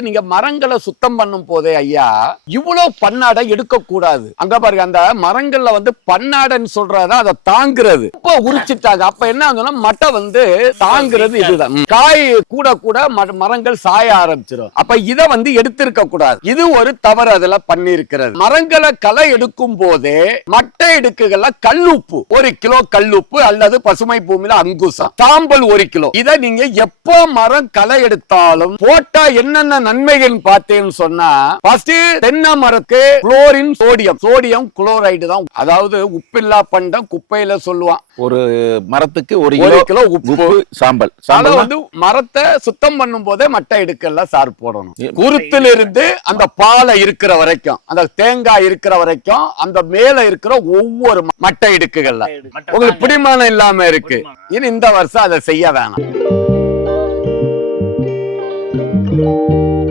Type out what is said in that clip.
நீங்க மரங்களை சுத்தம் பண்ணும் போதே ஐயா இவ்வளவு பன்னாடை எடுக்க கூடாது. அங்க பாருங்க அந்த மரங்கள்ல வந்து பன்னாடன்னு சொல்றதா அதை தாங்குறது. இப்ப உரிச்சிட்டாங்க. அப்ப என்ன ஆகுதுன்னா மட்டை வந்து தாங்குறது இதுதான். காய் கூட கூட மரங்கள் சாய ஆரம்பிச்சிடும் அப்ப இத வந்து எடுத்திருக்க கூடாது. இது ஒரு தவறு அதுல பண்ணிருக்கிறது மரங்களை களை எடுக்கும் போதே மட்டை எடுக்குகள்ல கல்லுப்பு ஒரு கிலோ கல்லுப்பு அல்லது பசுமை பூமியில அங்குசம். சாம்பல் ஒரு கிலோ. இதை நீங்க எப்போ மரம் களை எடுத்தாலும் போட்டா என்னென்ன நன்மைகள் பார்த்தேன்னு சொன்னா ஃபர்ஸ்ட் தென்னை மரத்துக்கு குளோரின் சோடியம் சோடியம் குளோரைடு தான். அதாவது உப்பில்லா பண்டம் குப்பையில சொல்லுவான். ஒரு மரத்துக்கு ஒரு ஒரு கிலோ உப்பு. சாம்பல். சாம்பல் வந்து மரத்தை சுத்தம் பண்ணும் போதே மட்டை எடுக்கல சார் போடணும். குருத்துல இருந்து அந்த பாலை இருக்கிற வரைக்கும் அந்த தேங்காய் இருக்கிற வரைக்கும் அந்த மேல இருக்கிற ஒவ்வொரு மட்டை இடுக்குகள்ல உங்களுக்கு பிடிமானம் இல்லாம இருக்கு. இனி இந்த வருஷம் அதை செய்ய வேணாம்.